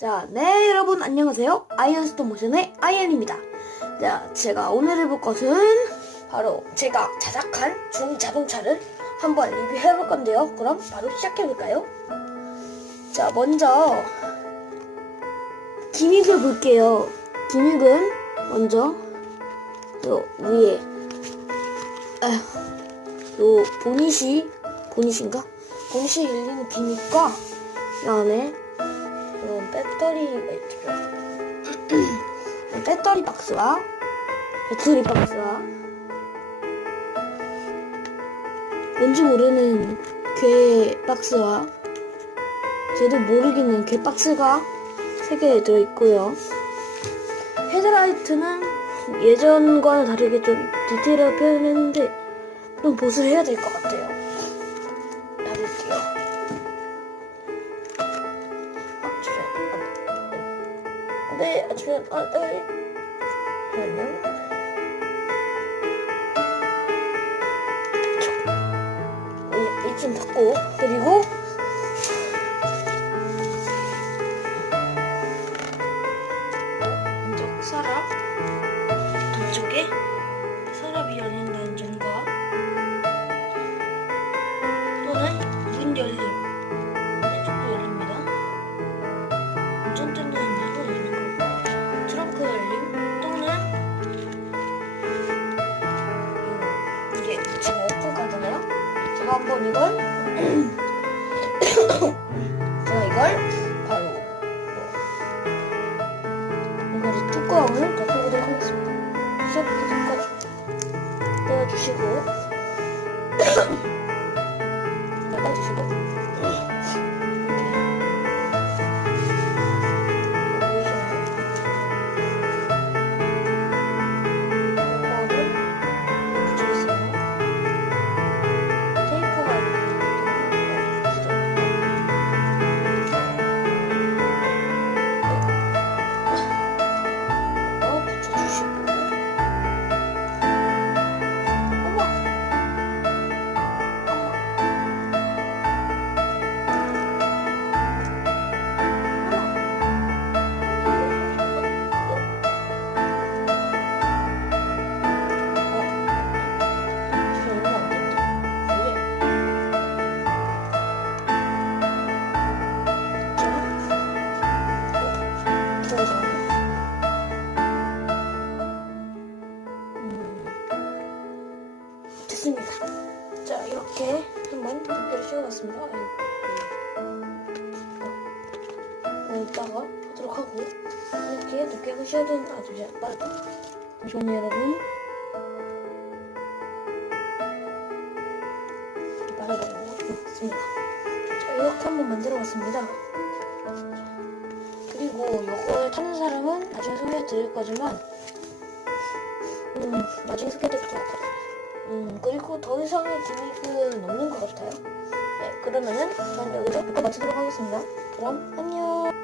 자, 네, 여러분, 안녕하세요. 아이언스톤 모션의 아이언입니다. 자, 제가 오늘 해볼 것은 바로 제가 자작한 중 자동차를 한번 리뷰해 볼 건데요. 그럼 바로 시작해 볼까요? 자, 먼저, 기믹을 볼게요. 기믹은 먼저, 요 위에, 아휴, 요 보닛이, 보닛인가? 보닛이 열리는 기믹과 이 안에 이런 배터리가 있죠. 배터리 박스와 배터리 박스와 뭔지 모르는 괴 박스와 저도 모르겠는 괴 박스가 세 개 들어있고요. 헤드라이트는 예전과는 다르게 좀 디테일하게 표현했는데 좀 보수를 해야 될 것 같아요. 놔둘게요. 네, 주변. 아, 네. 잠깐만요. 이- 이쯤 닫고 그리고 먼저 서 한번 이걸 제가 이걸 됐습니다. 자, 이렇게 한번 두께를 씌워봤습니다. 여기다가 하도록 하고, 이렇게 두께가 씌워진, 아, 잠시만, 빠르다. 잠시만요, 여러분. 됐습니다. 자, 이렇게 한번 만들어봤습니다. 그리고 이걸 타는 사람은 나중에 소개해드릴 거지만, 음, 나중에 소개해드릴 것 같아요. 음, 그리고 더 이상의 기믹은 없는 것 같아요. 네, 그러면은 전 여기서 마치도록 하겠습니다. 그럼 안녕.